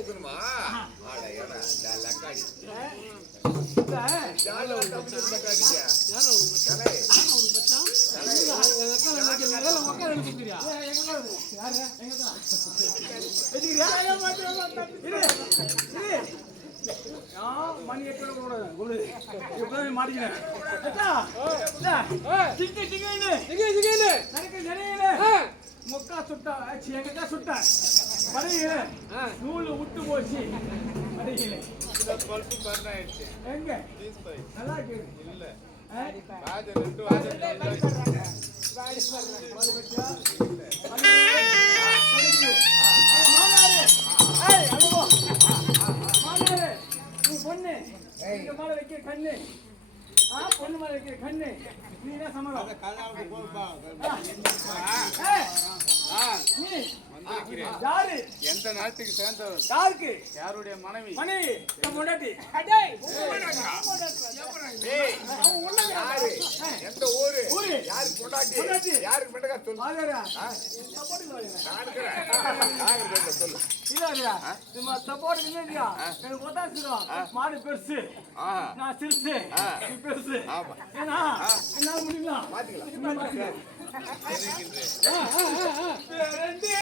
தூக்கணுமா? ஆட ஏடா லக்காடி. யாரோ ஒரு லக்காடியா? யாரோ ஒரு மச்சான். ஒரு மச்சான். எங்க மக்கள் எடுத்துக்கிறியா? யாரு? எங்க தான். எடுத்துக்கிறியா? மணி எட்டு கூடாது. இப்பதான் மாட்டிக்கிறேன். முக்கா சுட்டா எங்கக்கா சுட்டா படையில நூலு விட்டு போச்சு. படையில எங்க நல்லா இருக்கு இல்ல பொண்ணு மேல வைக்கிற கண்ணு பொண்ணு மேல வைக்கிற கண்ணு நீ என்ன சமாளம் யாரு எந்த நாட்டுக்கு சேர்ந்தவர் யாருக்கு யாருடைய மனைவி மனைவி முன்னாடி எந்த ஊரு ஊரு யாருக்கு பொண்டாட்டி யாருக்கு பெண்டகா சொல்லு சப்போர்ட் இல்லையா எனக்கு ஒத்தாச்சுடும் மாடு பெருசு நான் சிறுசு பெருசு ஏன்னா என்னால முடியலாம்